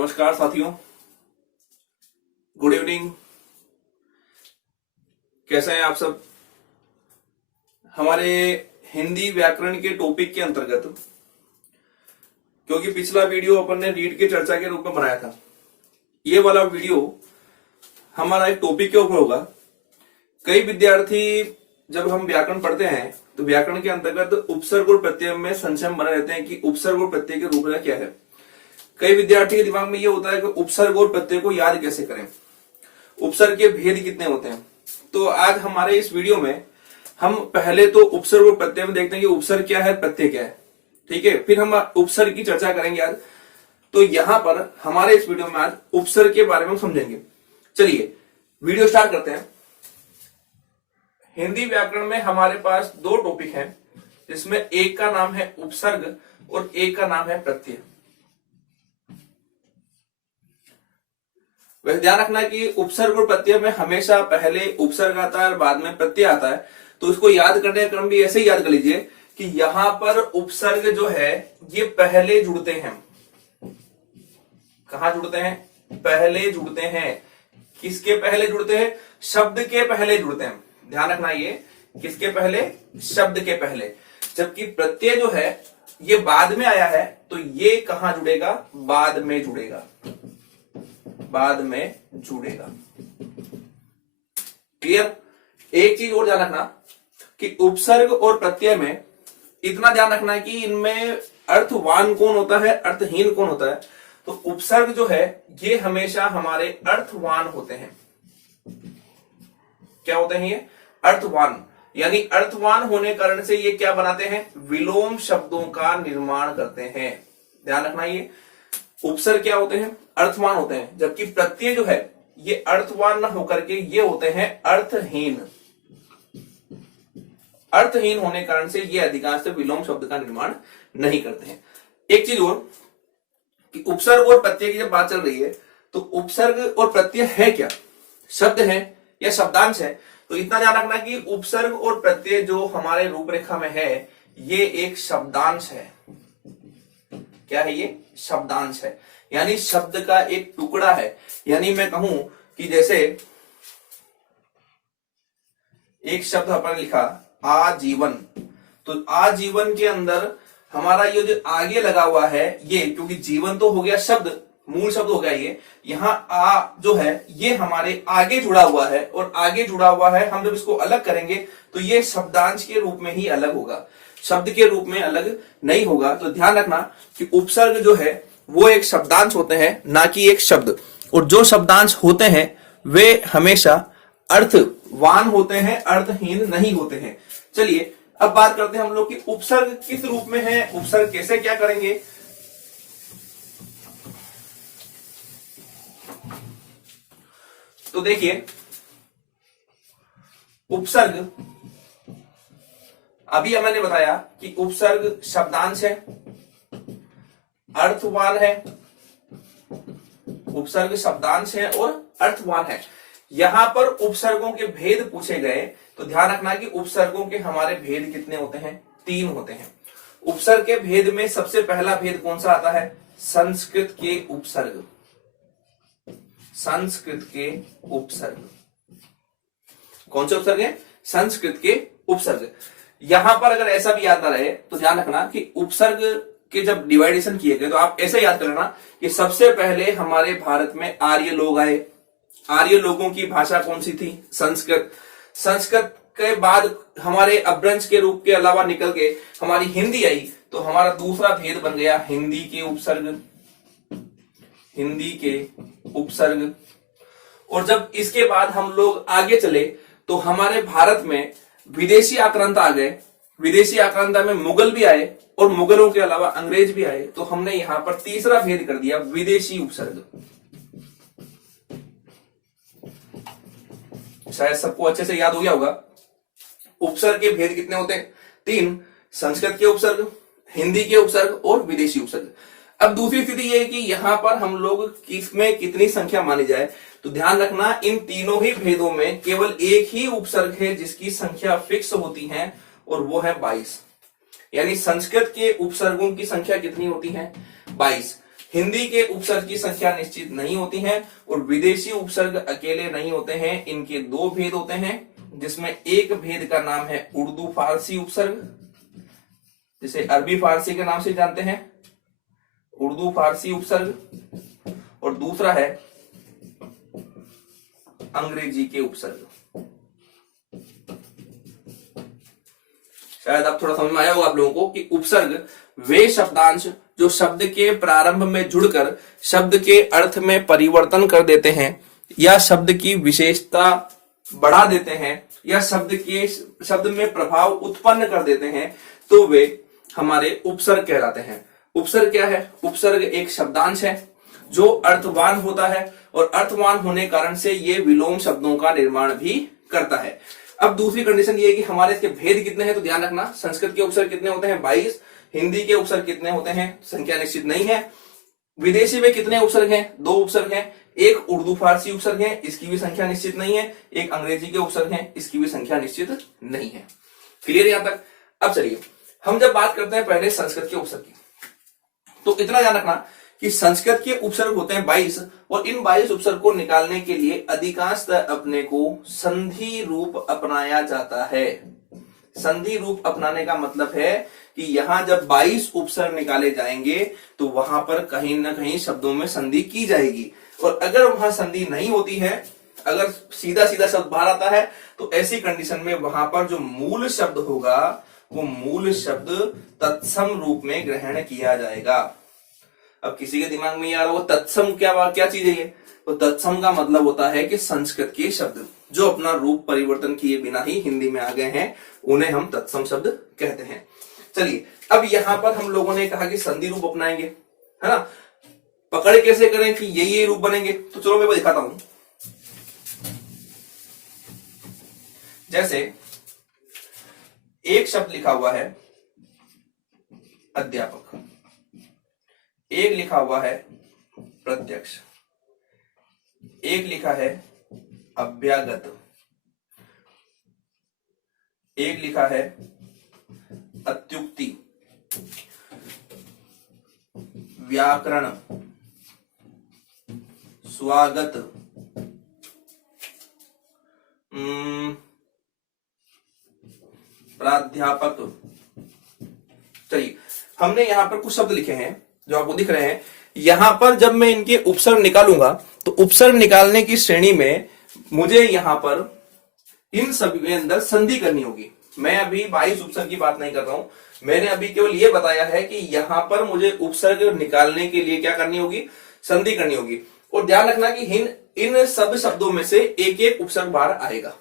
नमस्कार साथियों, good evening. कैसे हैं आप सब। हमारे हिंदी व्याकरण के टॉपिक के अंतर्गत, क्योंकि पिछला वीडियो अपन ने रीड के चर्चा के रूप में बनाया था, ये वाला वीडियो हमारा एक टॉपिक के ऊपर होगा। कई विद्यार्थी जब हम व्याकरण पढ़ते हैं तो व्याकरण के अंतर्गत उपसर्ग और प्रत्यय में संशय बने रहते हैं कि उपसर्ग और प्रत्यय के रूपरेखा क्या है। कई विद्यार्थी के दिमाग में ये होता है कि उपसर्ग और प्रत्यय को याद कैसे करें, उपसर्ग के भेद कितने होते हैं। तो आज हमारे इस वीडियो में हम पहले तो उपसर्ग और प्रत्यय में देखते हैं कि उपसर्ग क्या है, प्रत्यय क्या है, ठीक है। फिर हम उपसर्ग की चर्चा करेंगे आज। तो यहां पर हमारे इस वीडियो में आज उपसर्ग के बारे में समझेंगे। चलिए वीडियो स्टार्ट करते हैं। हिंदी व्याकरण में हमारे पास दो टॉपिक हैं, जिसमें एक का नाम है उपसर्ग और एक का नाम है प्रत्यय। वैसे ध्यान रखना कि उपसर्ग और प्रत्यय में हमेशा पहले उपसर्ग आता है और बाद में प्रत्यय आता है। तो इसको याद करने का क्रम भी ऐसे ही याद कर लीजिए कि यहां पर उपसर्ग जो है ये पहले जुड़ते हैं। कहां जुड़ते हैं? पहले जुड़ते हैं। किसके पहले जुड़ते हैं? शब्द के पहले जुड़ते हैं। ध्यान रखना, ये किसके पहले? शब्द के पहले। जबकि प्रत्यय जो है ये बाद में आया है, तो ये कहां जुड़ेगा? बाद में जुड़ेगा, बाद में जुड़ेगा। क्लियर? एक चीज और ध्यान रखना कि उपसर्ग और प्रत्यय में इतना ध्यान रखना है कि इनमें अर्थवान कौन होता है, अर्थहीन कौन होता है। तो उपसर्ग जो है ये हमेशा हमारे अर्थवान होते हैं। क्या होते हैं ये? अर्थवान। यानी अर्थवान होने कारण से ये क्या बनाते हैं? विलोम शब्दों का निर्माण करते हैं। ध्यान रखना, ये उपसर्ग क्या होते हैं? अर्थवान होते हैं। जबकि प्रत्यय जो है ये अर्थवान न होकर के ये होते हैं अर्थहीन। अर्थहीन होने कारण से ये अधिकांश विलोम शब्द का निर्माण नहीं करते हैं। एक चीज और कि उपसर्ग और प्रत्यय की जब बात चल रही है तो उपसर्ग और प्रत्यय है क्या? शब्द है या शब्दांश है? तो इतना ध्यान रखना कि उपसर्ग और प्रत्यय जो हमारे रूपरेखा में है ये एक शब्दांश है। क्या है ये? शब्दांश है। यानी शब्द का एक टुकड़ा है। यानी मैं कहूं कि जैसे एक शब्द अपन लिखा आजीवन, तो आजीवन के अंदर हमारा ये जो आगे लगा हुआ है ये, क्योंकि जीवन तो हो गया शब्द, मूल शब्द हो गया ये, यहां आ जो है ये हमारे आगे जुड़ा हुआ है और आगे जुड़ा हुआ है। हम जब इसको अलग करेंगे तो ये शब्दांश के रूप में ही अलग होगा, शब्द के रूप में अलग नहीं होगा। तो ध्यान रखना कि उपसर्ग जो है वो एक शब्दांश होते हैं, ना कि एक शब्द। और जो शब्दांश होते हैं वे हमेशा अर्थवान होते हैं, अर्थहीन नहीं होते हैं। चलिए अब बात करते हैं हम लोग कि उपसर्ग किस रूप में है, उपसर्ग कैसे क्या करेंगे। तो देखिए उपसर्ग, अभी मैंने बताया कि उपसर्ग शब्दांश है, अर्थवान है। उपसर्ग शब्दांश है और अर्थवान है। यहां पर उपसर्गों के भेद पूछे गए तो ध्यान रखना कि उपसर्गों के हमारे भेद कितने होते हैं? 3 होते हैं। उपसर्ग के भेद में सबसे पहला भेद कौन सा आता है? संस्कृत के उपसर्ग। संस्कृत के उपसर्ग। कौन से उपसर्ग है? संस्कृत के उपसर्ग। यहां पर अगर ऐसा भी याद ना रहे तो ध्यान रखना कि उपसर्ग के जब डिवाइडेशन किए गए तो आप ऐसे याद करना कि सबसे पहले हमारे भारत में आर्य लोग आए। आर्य लोगों की भाषा कौन सी थी? संस्कृत। संस्कृत के बाद हमारे अपभ्रंश के रूप के अलावा निकल के हमारी हिंदी आई, तो हमारा दूसरा भेद बन गया हिंदी के उपसर्ग। हिंदी के उपसर्ग। और जब इसके बाद हम लोग आगे चले तो हमारे भारत में विदेशी आक्रांत आ गए। विदेशी आक्रांत में मुगल भी आए और मुगलों के अलावा अंग्रेज भी आए। तो हमने यहां पर तीसरा भेद कर दिया, विदेशी उपसर्ग। शायद सबको अच्छे से याद हो गया होगा। उपसर्ग के भेद कितने होते हैं? 3। संस्कृत के उपसर्ग, हिंदी के उपसर्ग और विदेशी उपसर्ग। अब दूसरी स्थिति यह है कि यहां पर हम लोग किसमें कितनी संख्या मानी जाए। तो ध्यान रखना इन तीनों ही भेदों में केवल एक ही उपसर्ग है जिसकी संख्या फिक्स होती है और वो है 22। यानी संस्कृत के उपसर्गों की संख्या कितनी होती है? 22। हिंदी के उपसर्ग की संख्या निश्चित नहीं होती है और विदेशी उपसर्ग अकेले नहीं होते हैं। इनके दो भेद होते हैं, जिसमें एक भेद का नाम है उर्दू फारसी उपसर्ग, जिसे अरबी फारसी के नाम से जानते हैं, उर्दू फारसी उपसर्ग, और दूसरा है अंग्रेजी के उपसर्ग। शायद अब थोड़ा समझ में आया होगा आप लोगों को कि उपसर्ग वे शब्दांश जो शब्द के प्रारंभ में जुड़कर शब्द के अर्थ में परिवर्तन कर देते हैं या शब्द की विशेषता बढ़ा देते हैं या शब्द में प्रभाव उत्पन्न कर देते हैं, तो वे हमारे उपसर्ग कहलाते हैं। उपसर्ग क्या है? उपसर्ग एक शब्दांश है जो अर्थवान होता है और अर्थवान होने कारण से ये विलोम शब्दों का निर्माण भी करता है। अब दूसरी कंडीशन ये है कि हमारे इसके भेद कितने हैं, तो ध्यान रखना, संस्कृत के उपसर्ग कितने होते हैं? 22। हिंदी के उपसर्ग कितने होते हैं? संख्या निश्चित नहीं है। विदेशी में कितने उपसर्ग हैं? 2 उपसर्ग हैं। एक उर्दू फारसी उपसर्ग है, इसकी भी संख्या निश्चित नहीं है। एक अंग्रेजी के उपसर्ग है, इसकी भी संख्या निश्चित नहीं है। क्लियर यहां तक? अब चलिए हम जब बात करते हैं पहले संस्कृत के उपसर्ग की, तो इतना ध्यान रखना कि संस्कृत के उपसर्ग होते हैं 22 और इन 22 उपसर्ग को निकालने के लिए अधिकांशतः अपने को संधि रूप अपनाया जाता है। संधि रूप अपनाने का मतलब है कि यहां जब 22 उपसर्ग निकाले जाएंगे तो वहां पर कहीं ना कहीं शब्दों में संधि की जाएगी, और अगर वहां संधि नहीं होती है, अगर सीधा सीधा शब्द बाहर आता है, तो ऐसी कंडीशन में वहां पर जो मूल शब्द होगा वो मूल शब्द तत्सम रूप में ग्रहण किया जाएगा। अब किसी के दिमाग में आ रहा हो तत्सम क्या चीज है ये? तो तत्सम का मतलब होता है कि संस्कृत के शब्द जो अपना रूप परिवर्तन किए बिना ही हिंदी में आ गए हैं, उन्हें हम तत्सम शब्द कहते हैं। चलिए अब यहां पर हम लोगों ने कहा कि संधि रूप अपनाएंगे, है ना? पकड़ कैसे करें कि ये रूप बनेंगे, तो चलो मैं वो दिखाता हूं। जैसे एक शब्द लिखा हुआ है अध्यापक, एक लिखा हुआ है प्रत्यक्ष, एक लिखा है अभ्यागत, एक लिखा है अत्युक्ति, व्याकरण, स्वागत, प्राध्यापक। चलिए हमने यहां पर कुछ शब्द लिखे हैं जो आपको दिख रहे हैं। यहां पर जब मैं इनके उपसर्ग निकालूंगा तो उपसर्ग निकालने की श्रेणी में मुझे यहां पर इन सभी में अंदर संधि करनी होगी। मैं अभी 22 उपसर्ग की बात नहीं कर रहा हूं, मैंने अभी केवल यह बताया है कि यहां पर मुझे उपसर्ग निकालने के लिए क्या करनी होगी? संधि करनी होगी। और ध्यान रखना कि इन सब शब्दों में से एक एक उपसर्ग बाहर आएगा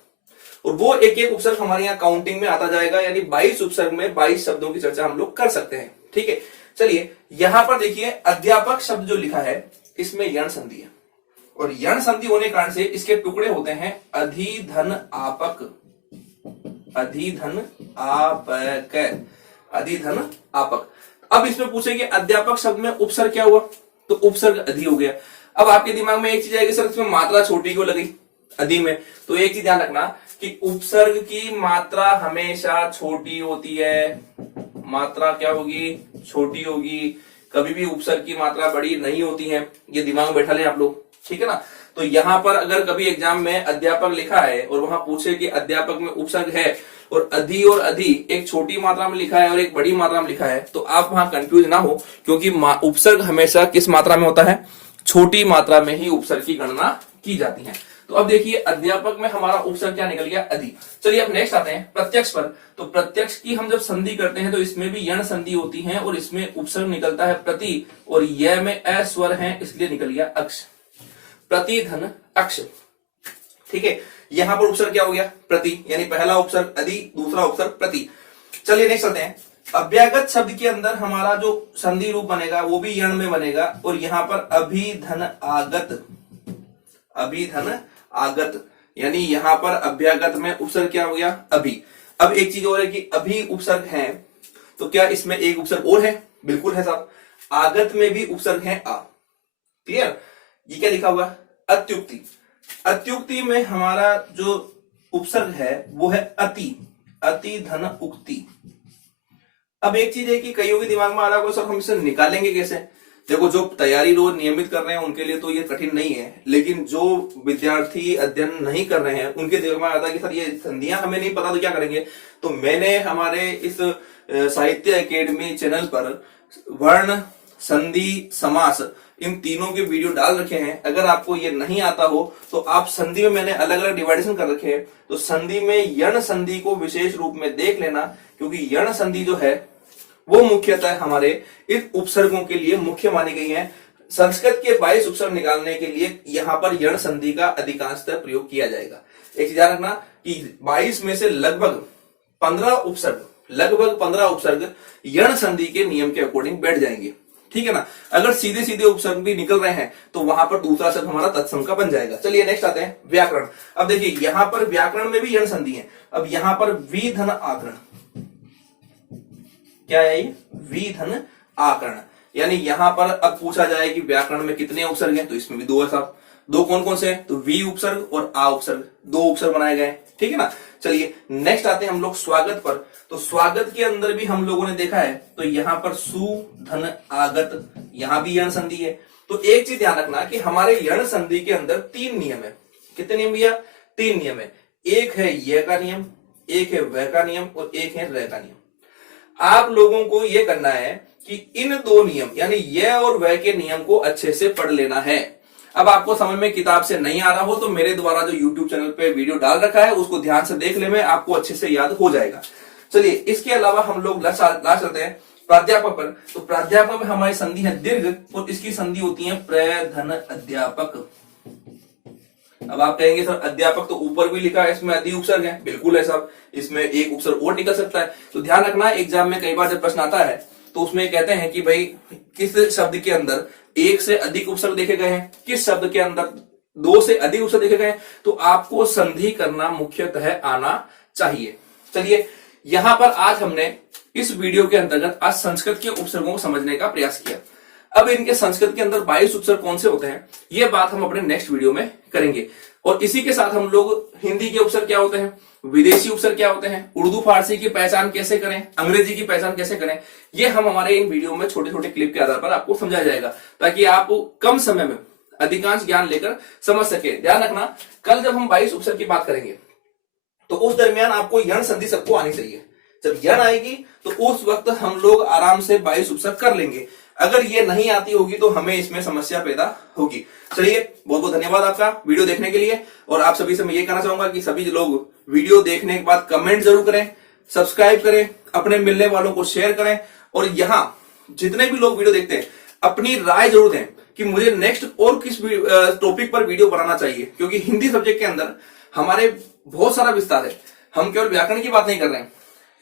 और वो एक एक उपसर्ग हमारे यहाँ काउंटिंग में आता जाएगा, यानी 22 उपसर्ग में 22 शब्दों की चर्चा हम लोग कर सकते हैं। ठीक है, चलिए यहां पर देखिए अध्यापक शब्द जो लिखा है इसमें यण संधि है और यण संधि होने कारण से इसके टुकड़े होते हैं अधिधन आपक, अधिधन आपक, अधिधन आपक। अब इसमें पूछे कि अध्यापक शब्द में उपसर्ग क्या हुआ? तो उपसर्ग अधि हो गया। अब आपके दिमाग में एक चीज आएगी, सर इसमें मात्रा छोटी क्यों लगी अधि में? तो एक चीज ध्यान रखना कि उपसर्ग की मात्रा हमेशा छोटी होती है। मात्रा क्या होगी? छोटी होगी। कभी भी उपसर्ग की मात्रा बड़ी नहीं होती है, ये दिमाग में बैठा लें आप लोग, ठीक है ना? तो यहां पर अगर कभी एग्जाम में अध्यापक लिखा है और वहां पूछे कि अध्यापक में उपसर्ग है और अधि एक छोटी मात्रा में लिखा है और एक बड़ी मात्रा में लिखा है, तो आप वहां कंफ्यूज ना हो, क्योंकि उपसर्ग हमेशा किस मात्रा में होता है? छोटी मात्रा में ही उपसर्ग की गणना की जाती है। तो अब देखिए अध्यापक में हमारा उपसर्ग क्या निकल गया? अधि। चलिए अब नेक्स्ट आते हैं प्रत्यक्ष पर। तो प्रत्यक्ष की हम जब संधि करते हैं तो इसमें भी यण संधि होती है और इसमें उपसर्ग निकलता है प्रति, और यह में अ स्वर है इसलिए निकल गया अक्ष, प्रतिधन अक्ष। ठीक है, यहां पर उपसर्ग क्या हो गया? प्रति, यानी पहला उपसर्ग अधि, दूसरा उपसर्ग प्रति। चलिए नेक्स्ट आते हैं अभ्यागत शब्द के अंदर हमारा जो संधि रूप बनेगा वो भी यण में बनेगा और यहां पर अभिधन आगत, अभिधन आगत, यानी यहां पर अभ्यागत में उपसर्ग क्या हो गया? अभी। अब एक चीज और है कि अभी उपसर्ग है तो क्या इसमें एक उपसर्ग और है? बिल्कुल है साहब, आगत में भी उपसर्ग है आ। क्लियर? ये क्या लिखा हुआ? अत्युक्ति। अत्युक्ति में हमारा जो उपसर्ग है वो है अति, अति धन उक्ति। अब एक चीज है कि कईयों के दिमाग में आ रहा है सर हम इसे निकालेंगे कैसे? देखो, जो तैयारी रोज नियमित कर रहे हैं उनके लिए तो ये कठिन नहीं है, लेकिन जो विद्यार्थी अध्ययन नहीं कर रहे हैं उनके दिमाग में आता है कि सर ये संधियां हमें नहीं पता तो क्या करेंगे। तो मैंने हमारे इस साहित्य एकेडमी चैनल पर वर्ण, संधि, समास इन तीनों के वीडियो डाल रखे हैं। अगर आपको ये नहीं आता हो तो आप संधि में मैंने अलग अलग डिवाइडेशन कर रखे हैं। तो संधि में यण संधि को विशेष रूप में देख लेना, क्योंकि यण संधि जो है वो मुख्यतः हमारे इन उपसर्गों के लिए मुख्य मानी गई है। संस्कृत के 22 उपसर्ग निकालने के लिए यहाँ पर यण संधि का अधिकांशतः प्रयोग किया जाएगा। एक चीज ध्यान रखना कि 22 में से लगभग 15 उपसर्ग यण संधि के नियम के अकॉर्डिंग बैठ जाएंगे, ठीक है ना। अगर सीधे सीधे उपसर्ग भी निकल रहे हैं तो वहां पर दूसरा शब्द हमारा तत्सम का बन जाएगा। चलिए नेक्स्ट आते हैं व्याकरण। अब देखिए, यहां पर व्याकरण में भी यण संधि है। अब यहां पर वी धन आकरण, क्या है ये? वी धन आकरण, यानी यहां पर अब पूछा जाए कि व्याकरण में कितने उपसर्ग हैं, तो इसमें भी 2 है साहब। 2 कौन कौन से हैं? तो वी उपसर्ग और आ उपसर्ग, 2 उपसर्ग बनाए गए, ठीक है ना। चलिए नेक्स्ट आते हैं हम लोग स्वागत पर। तो स्वागत के अंदर भी हम लोगों ने देखा है, तो यहां पर सु धन आगत, यहां भी यण संधि है। तो एक चीज ध्यान रखना कि हमारे यण संधि के अंदर 3 नियम है। कितने नियम भैया? 3 नियम है। एक है य का नियम, एक है व का नियम और एक है र का नियम। आप लोगों को यह करना है कि इन 2 नियम यानी य और व के नियम को अच्छे से पढ़ लेना है। अब आपको समझ में किताब से नहीं आ रहा हो तो मेरे द्वारा जो YouTube चैनल पे वीडियो डाल रखा है उसको ध्यान से देख ले, में आपको अच्छे से याद हो जाएगा। चलिए इसके अलावा हम लोग लास्ट चलते हैं प्राध्यापक पर। तो प्राध्यापक में हमारी संधि है दीर्घ और इसकी संधि होती है प्र धन अध्यापक। अब आप कहेंगे सर अध्यापक तो ऊपर भी लिखा है, इसमें अधि उपसर्ग है। बिल्कुल है साहब, इसमें एक उपसर्ग और निकल सकता है। तो ध्यान रखना, एग्जाम में कई बार जब प्रश्न आता है तो उसमें कहते हैं कि भाई किस शब्द के अंदर 1 से अधिक उपसर्ग देखे गए हैं, किस शब्द के अंदर 2 से अधिक उपसर्ग देखे गए हैं, तो आपको संधि करना मुख्यतः आना चाहिए। चलिए यहां पर आज हमने इस वीडियो के अंतर्गत आज संस्कृत के उपसर्गों को समझने का प्रयास किया। अब इनके संस्कृत के अंदर 22 उपसर्ग कौन से होते हैं, यह बात हम अपने नेक्स्ट वीडियो में करेंगे। और इसी के साथ हम लोग हिंदी के उपसर्ग क्या होते हैं, विदेशी उपसर्ग क्या होते हैं, उर्दू फारसी की पहचान कैसे करें, अंग्रेजी की पहचान कैसे करें, ये हम हमारे इन वीडियो में छोटे छोटे क्लिप के आधार पर आपको समझाया जाएगा, ताकि आप कम समय में अधिकांश ज्ञान लेकर समझ सके। ध्यान रखना, कल जब हम 22 उपसर्ग की बात करेंगे तो उस दरमियान आपको यण संधि सबको आनी चाहिए। जब यण आएगी तो उस वक्त हम लोग आराम से 22 उपसर्ग कर लेंगे। अगर ये नहीं आती होगी तो हमें इसमें समस्या पैदा होगी। चलिए बहुत बहुत धन्यवाद आपका वीडियो देखने के लिए। और आप सभी से मैं ये कहना चाहूंगा कि सभी लोग वीडियो देखने के बाद कमेंट जरूर करें, सब्सक्राइब करें, अपने मिलने वालों को शेयर करें। और यहाँ जितने भी लोग वीडियो देखते हैं अपनी राय जरूर दें कि मुझे नेक्स्ट और किस टॉपिक पर वीडियो बनाना चाहिए, क्योंकि हिंदी सब्जेक्ट के अंदर हमारे बहुत सारा विस्तार है। हम केवल व्याकरण की बात नहीं कर रहे हैं।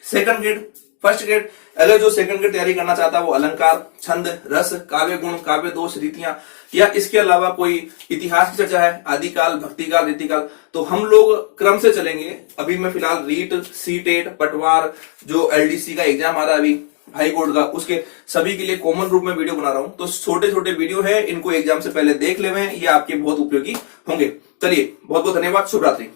सेकंड ग्रेड, फर्स्ट ग्रेड, अगर जो सेकंड ग्रेड तैयारी करना चाहता है वो अलंकार, छंद, रस, काव्य गुण, काव्य दोष, रीतियां, या इसके अलावा कोई इतिहास की चर्चा है, आदिकाल, भक्तिकाल, रीतिकाल, तो हम लोग क्रम से चलेंगे। अभी मैं फिलहाल रीट, सीटेट, पटवार, जो एलडीसी का एग्जाम आ रहा है अभी हाई कोर्ट का, उसके सभी के लिए कॉमन रूप में वीडियो बना रहा हूं। तो छोटे छोटे वीडियो है, इनको एग्जाम से पहले देख ले, ये आपके बहुत उपयोगी होंगे। चलिए बहुत बहुत धन्यवाद, शुभ रात्रि।